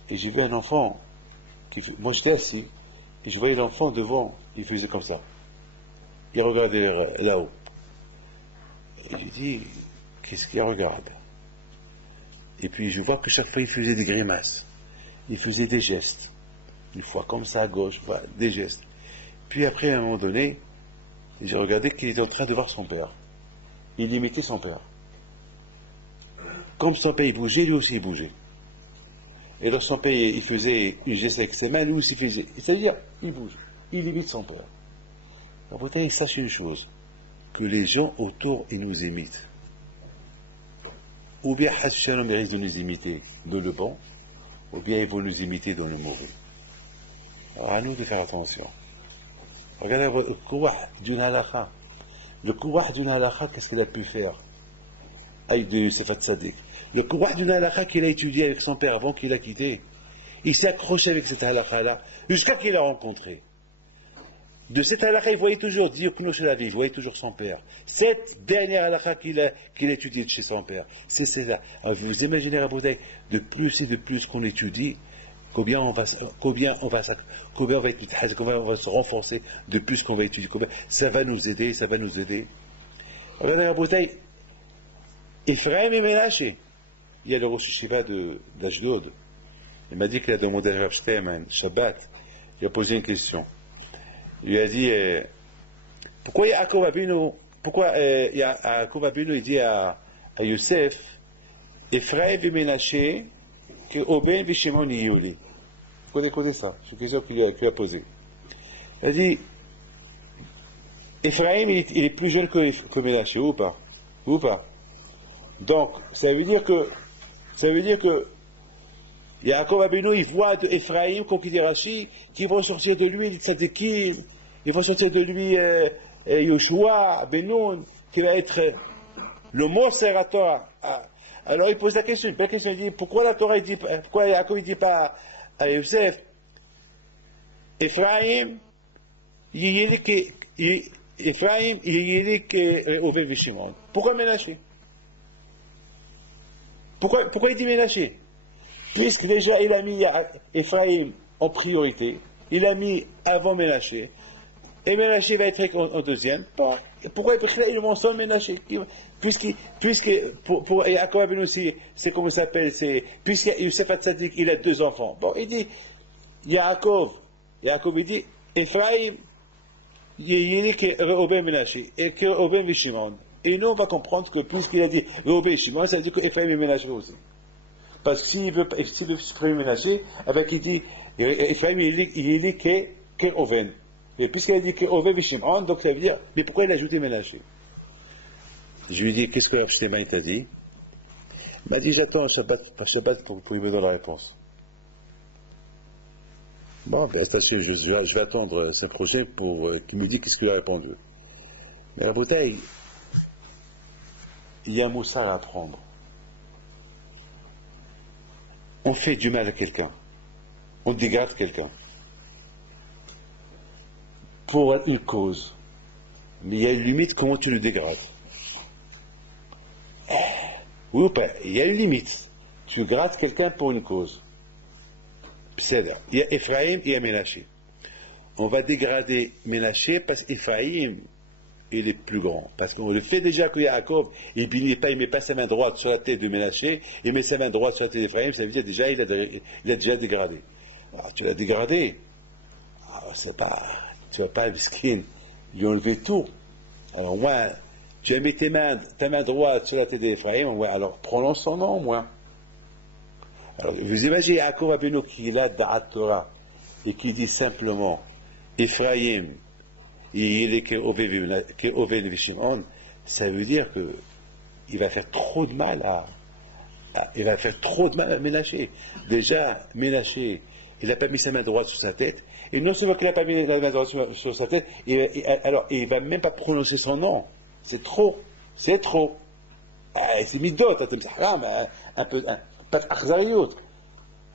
et j'ai vu un enfant, moi j'étais assis, et je voyais l'enfant devant, il faisait comme ça. Il regardait là-haut. Et j'ai dit, qu'est-ce qu'il regarde? Et puis je vois que chaque fois il faisait des grimaces, il faisait des gestes, une fois comme ça à gauche, voilà, des gestes. Puis après à un moment donné, j'ai regardé qu'il était en train de voir son père. Il imitait son père. Comme son père il bougeait, lui aussi il bougeait. Et lorsque son père il faisait une geste avec ses mains, lui aussi il faisait. C'est-à-dire, il bouge, il imite son père. Rabotai, sachez une chose, que les gens autour, ils nous imitent. Ou bien Hashem mérite de nous imiter dans le bon, ou bien ils vont nous imiter dans le mauvais. Alors à nous de faire attention. Regardez le kouah d'une halakha. Le kouah d'une halakha, qu'est-ce qu'il a pu faire avec de Youssef Tzadik? Le kouah d'une halakha qu'il a étudié avec son père avant qu'il a quitté, il s'est accroché avec cette halakha-là jusqu'à qu'il l'a rencontré. De cette halakha, il voyait toujours Dieu Knosh la vie, il voyait toujours son père. Cette dernière halakha qu'il a étudiée de chez son père, c'est celle-là. Alors vous imaginez, Rabotai, de plus et de plus qu'on étudie, combien on va être combien on va se renforcer, de plus qu'on va étudier, combien ça va nous aider, ça va nous aider. Regardez, Rabotai, Ephraim et Ménaché, il y a le Rosh Yeshiva d'Ashdod. Il m'a dit qu'il a demandé à Rav Shteman, Shabbat, il a posé une question. Il lui a dit, pourquoi Yaakov Avinu, il dit à Youssef, Ephraim et Ménaché, que Oben et Shimon Yiyuli. Vous connaissez ça? C'est une question qu'il lui a posée. Il a dit, Ephraim, il est plus jeune que Ménaché, ou pas? Ou pas? Donc, ça veut dire que Yaakov Avinu, il voit de Ephraim, comme il dit Rashi, qui vont sortir de lui les tzadikim, ils vont sortir de lui Yoshua, Benoun, qui va être le Moser à Torah. Alors il pose la question, il dit, pourquoi la Torah, pourquoi Yaakov ne dit pas à Youssef, Ephraim, il est Oven Vishimon. Pourquoi Ménaché? Pourquoi il dit Ménaché? Puisque déjà il a mis Ephraim en priorité, il a mis avant Ménaché, et Ménaché va être en deuxième. Pourquoi il mentionne Ménaché? Puisque pour Yaakov Avinu aussi, c'est comment il s'appelle, puisque Youssef Tzadik, il a deux enfants. Bon, il dit, Yaakov il dit, Ephraim, il est que Reuben Ménaché, et que Reuben et Shimon. Et nous, on va comprendre que puisqu'il a dit Reuben et Shimon, ça veut dire que Ephraim et Ménaché aussi. Parce que s'il veut supprimer Ménaché, avec il dit, Ephraim, il est que Reuben. Et puisqu'il a dit que Reuben et Shimon, donc ça veut dire, mais pourquoi il a ajouté Ménaché? Je lui ai dit, qu'est-ce que Rav Shteman t'a dit? Il m'a dit, j'attends un Shabbat pour lui donner la réponse. Bon, ben, je vais attendre ce projet pour qu'il me dise qu'est-ce qu'il a répondu. Mais la bouteille, il y a un moussard à apprendre. On fait du mal à quelqu'un. On dégrade quelqu'un. Pour une cause. Mais il y a une limite comment tu le dégrades. Oui ou pas? Il y a une limite. Tu grattes quelqu'un pour une cause. C'est-à-dire, il y a Ephraim et il y a Ménaché. On va dégrader Ménaché parce qu'Ephraim, il est plus grand. Parce qu'on le fait déjà que Yaakov, il ne met pas sa main droite sur la tête de Ménaché, il met sa main droite sur la tête d'Ephraim, ça veut dire déjà, il a déjà dégradé. Alors, tu l'as dégradé. Alors, tu ne vas pas, Biskin, lui enlever tout. Alors, moi, tu as mis ta main droite sur la tête d'Ephraim, ouais, alors prononce son nom, moi. Alors, vous imaginez Yaakov Avinu qui est là dans Torah et qui dit simplement Ephraim, il est que Oven Vishimon, ça veut dire que il va faire trop de mal à Ménaché. Déjà, Ménaché, il n'a pas mis sa main droite sur sa tête, et non seulement qu'il n'a pas mis la main droite sur sa tête, alors il ne va même pas prononcer son nom. C'est trop. C'est midot, un peu, pas d'achzariot.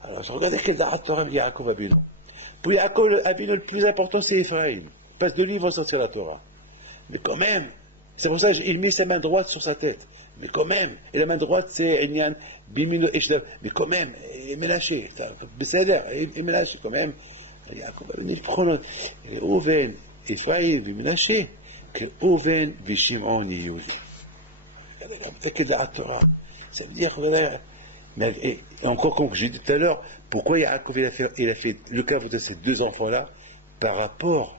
Alors je regardais quel da'at Torah Yaakov Avinu. Pour Yaakov Avinu, le plus important c'est Ephraim. Parce que de lui, il va sortir la Torah. Mais quand même, c'est pour ça qu'il met sa main droite sur sa tête. Mais quand même, et la main droite c'est Enyan, Bimino Eshdav. Mais quand même, il Ménaché. Il Ménaché quand même. Yaakov Avinu, il prend Oven, Ephraim, Ménaché, que Oven, Vishimon, Yiyuli. Quel da'at Torah. Ça veut dire, voilà. Mais encore comme j'ai dit tout à l'heure, pourquoi Yaakov il a fait le cas de ces deux enfants-là par rapport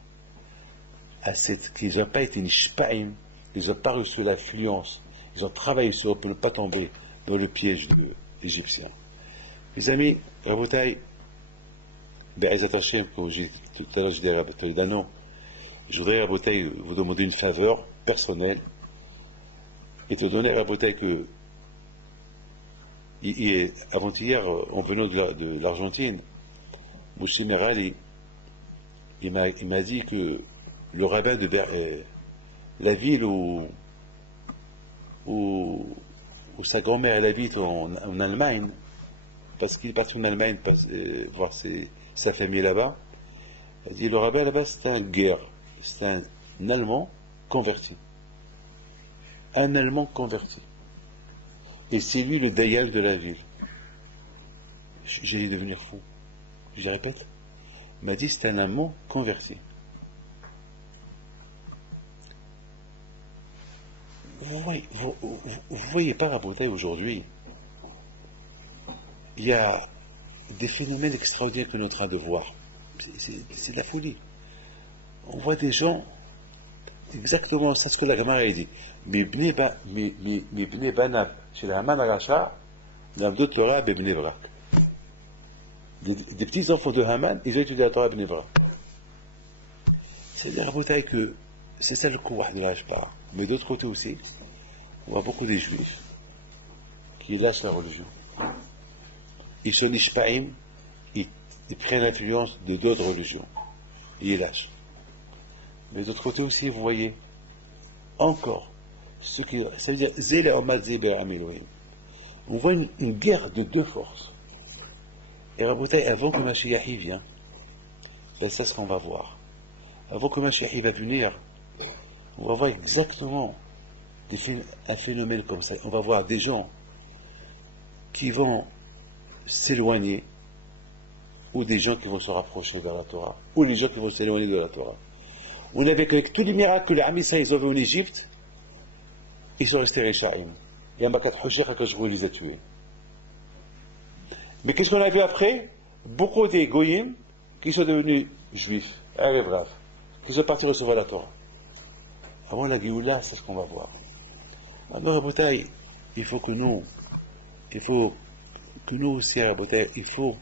à qu'ils n'ont pas été nishpaim, ils n'ont pas reçu l'influence, ils ont travaillé sur eux pour ne pas tomber dans le piège de l'Égyptien. Les amis, Rabotai, Be'ezat Hashem, comme j'ai dit tout à l'heure, je dirais Rabotai Dano, Je voudrais, Rabotai, vous demander une faveur personnelle, étant donné, Rabotai, que avant-hier, en venant de l'Argentine, Moshe Merali, il m'a dit que le rabbin de la ville où sa grand-mère elle habite en Allemagne, parce qu'il est parti en Allemagne voir sa famille là-bas, il dit le rabbin là-bas c'est un guerre, c'est un Allemand converti. Un Allemand converti. Et c'est lui le dayan de la ville. J'allais devenir fou. Je répète. Il m'a dit c'est un Allemand converti. Vous voyez pas Rabotai aujourd'hui, il y a des phénomènes extraordinaires que nous sommes en train de voir. C'est de la folie. On voit des gens, exactement ça ce que la Gemara a dit. Mibne banab, chez la Haman Aracha, l'Amdot Torah Bebne Brak. Des petits enfants de Haman, ils ont étudié la Torah Bebne Brak. C'est-à-dire Rabotai que c'est ça le courage de l'Ashpar. Mais d'autre côté aussi, on voit beaucoup des juifs qui lâchent la religion. Ils se l'ishpaïm, ils prennent l'influence de d'autres religions. Et ils lâchent. Mais d'autre côté aussi, vous voyez, encore, ça veut dire, Zéla Omad Zéber Amiloïm. On voit une guerre de deux forces. Et Rabotai, avant que Mashiach vienne, ben c'est ce qu'on va voir. Avant que Mashiach va venir, on va voir exactement un phénomène comme ça. On va voir des gens qui vont s'éloigner, ou des gens qui vont se rapprocher vers la Torah, ou les gens qui vont s'éloigner de la Torah. On avait avec tous les miracles que les Amissa ils ont vus en Égypte, ils sont restés Réchaïm. Et Amakat Husher Hakashvou les a tués. Mais qu'est-ce qu'on a vu après? Beaucoup des Goyim qui sont devenus juifs, braves, qui sont partis recevoir la Torah. Avant la Géoula, c'est ce qu'on va voir. Alors, Rabotai, il faut que nous aussi, Rabotai, il faut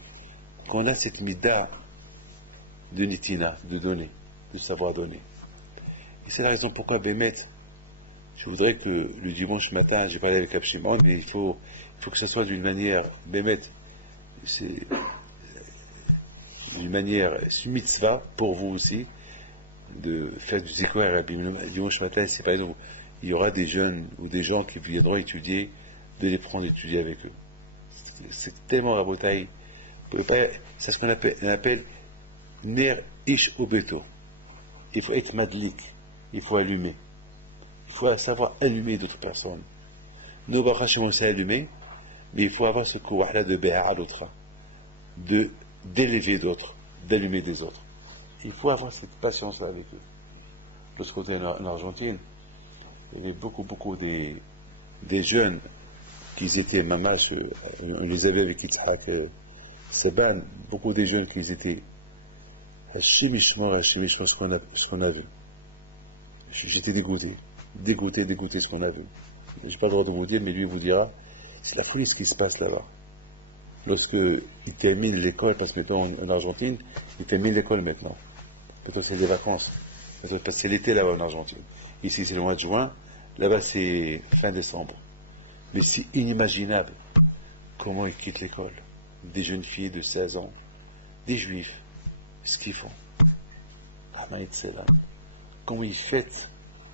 qu'on a cette mida de Nitina, de donner, de savoir donner. Et c'est la raison pourquoi, Bémet, je voudrais que le dimanche matin, j'ai parlé avec Abshimon, mais il faut que ce soit d'une manière, Bémet, c'est d'une manière, c'est une mitzvah pour vous aussi, de faire du zikr dimanche matin, c'est par exemple, il y aura des jeunes ou des gens qui viendront étudier, de les prendre étudier avec eux. C'est tellement Rabotai. C'est ce qu'on appelle Ner Ish Obeto. Il faut être madlik, il faut allumer. Il faut savoir allumer d'autres personnes. Nous, Baruch on sait allumer, mais il faut avoir ce kouah-là de Béha à l'autre, d'élever d'autres, d'allumer des autres. Il faut avoir cette patience-là avec eux. De l'autre côté, en Argentine, il y avait beaucoup des jeunes qui étaient mamash, on les avait avec Yitzhak Seban, beaucoup des jeunes qui étaient Hachimishmor, ce qu'on a vu. J'étais dégoûté ce qu'on a vu. Je n'ai pas le droit de vous dire, mais lui vous dira, c'est la folie ce qui se passe là-bas. Lorsqu'ils terminent l'école, parce que maintenant en Argentine, ils terminent l'école maintenant. Parce que c'est des vacances. Parce que c'est l'été là-bas en Argentine. Ici c'est le mois de juin, là-bas c'est fin décembre. Mais c'est inimaginable comment ils quittent l'école. Des jeunes filles de 16 ans, des juifs, ce qu'ils font. Comment ils fêtent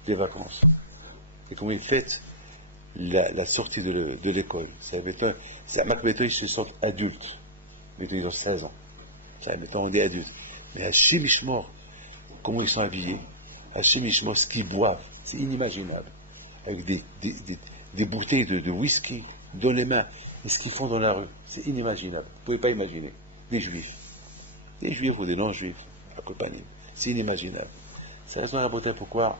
les vacances. Et comment ils fêtent la sortie de l'école. C'est à ils se sentent adultes. Mais ils ont 16 ans. Maintenant on est adultes. Mais Hachim Ishmor, comment ils sont habillés, Hachim Ishmor, ce qu'ils boivent, c'est inimaginable. Avec des bouteilles de whisky dans les mains, et ce qu'ils font dans la rue, c'est inimaginable. Vous ne pouvez pas imaginer. Des juifs ou des non-juifs, accompagnés. C'est inimaginable. C'est la raison à la pourquoi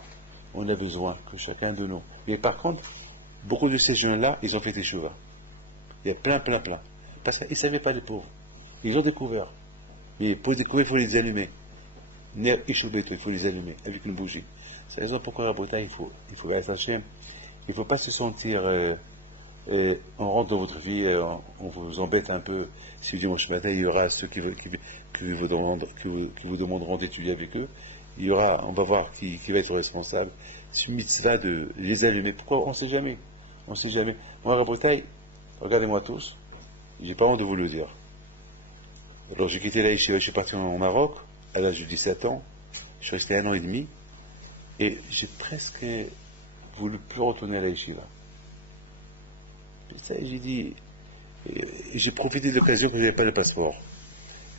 on a besoin que chacun de nous. Mais par contre, beaucoup de ces jeunes-là, ils ont fait des chevaux. Il y a plein. Parce qu'ils ne savaient pas les pauvres. Ils ont découvert. Mais pour découvrir, il faut les allumer. Ner Ishubeto, il faut les allumer avec une bougie. C'est la raison pourquoi Rabotai, il faut rester Hachem. Il ne faut pas se sentir, on rentre dans votre vie, on vous embête un peu. Si vous dites, mon matin, il y aura ceux qui qui vous demanderont d'étudier avec eux. On va voir qui va être responsable. C'est une mitzvah de les allumer. Pourquoi? On ne sait jamais. On ne sait jamais. Moi, Rabotai, regardez-moi tous, j'ai pas honte de vous le dire. Alors j'ai quitté la yeshiva, je suis parti au Maroc, à l'âge de 17 ans, je suis resté 1 an et demi, et j'ai presque voulu plus retourner à la yeshiva. Et ça, j'ai dit, j'ai profité de l'occasion que je n'avais pas le passeport.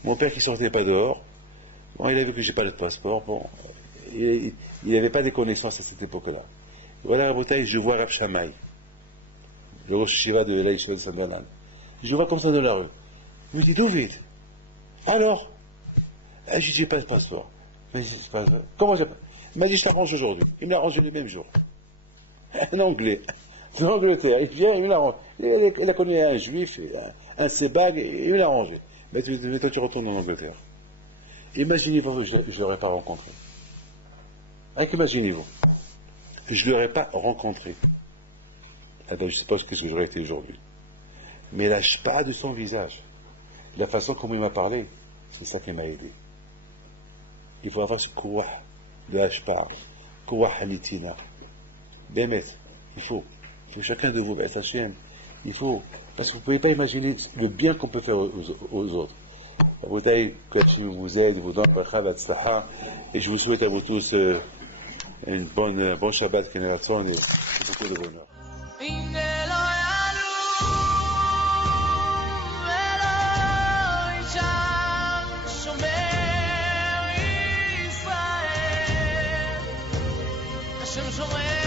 Mon père qui sortait pas dehors, bon, il a vu que j'ai pas le passeport, bon, il n'avait pas des connaissances à cette époque-là. Voilà, à Bretagne, je vois Rav Shammai, le Rosh Yeshiva de la yeshiva de Saint-Banan. Je le vois comme ça dans la rue. Il me dit, d'où vite? Alors, je dis, j'ai pas de passeport. Mais pas, comment j'ai pas? Il m'a dit, je t'arrange aujourd'hui. Il me l'a arrangé le même jour. Un Anglais, de l'Angleterre, il vient, il me l'a arrangé. Il a connu un juif, un Sebag, et il me l'a arrangé. Mais toi, tu retournes en Angleterre. Imaginez-vous, je ne l'aurais pas rencontré. Rien qu'imaginez-vous. Je ne l'aurais pas rencontré. Ah ben, je ne sais pas ce que j'aurais été aujourd'hui. Mais la shpa de son visage, la façon comme il m'a parlé, c'est ça qui m'a aidé. Il faut avoir ce kouah de hashpa, kouah hamitina. Bémet, il faut chacun de vous, il faut, parce que vous ne pouvez pas imaginer le bien qu'on peut faire aux autres. Que Hachem vous aide, vous donne et je vous souhaite à vous tous un bon Shabbat Keneratson et beaucoup de bonheur. Hashem shomer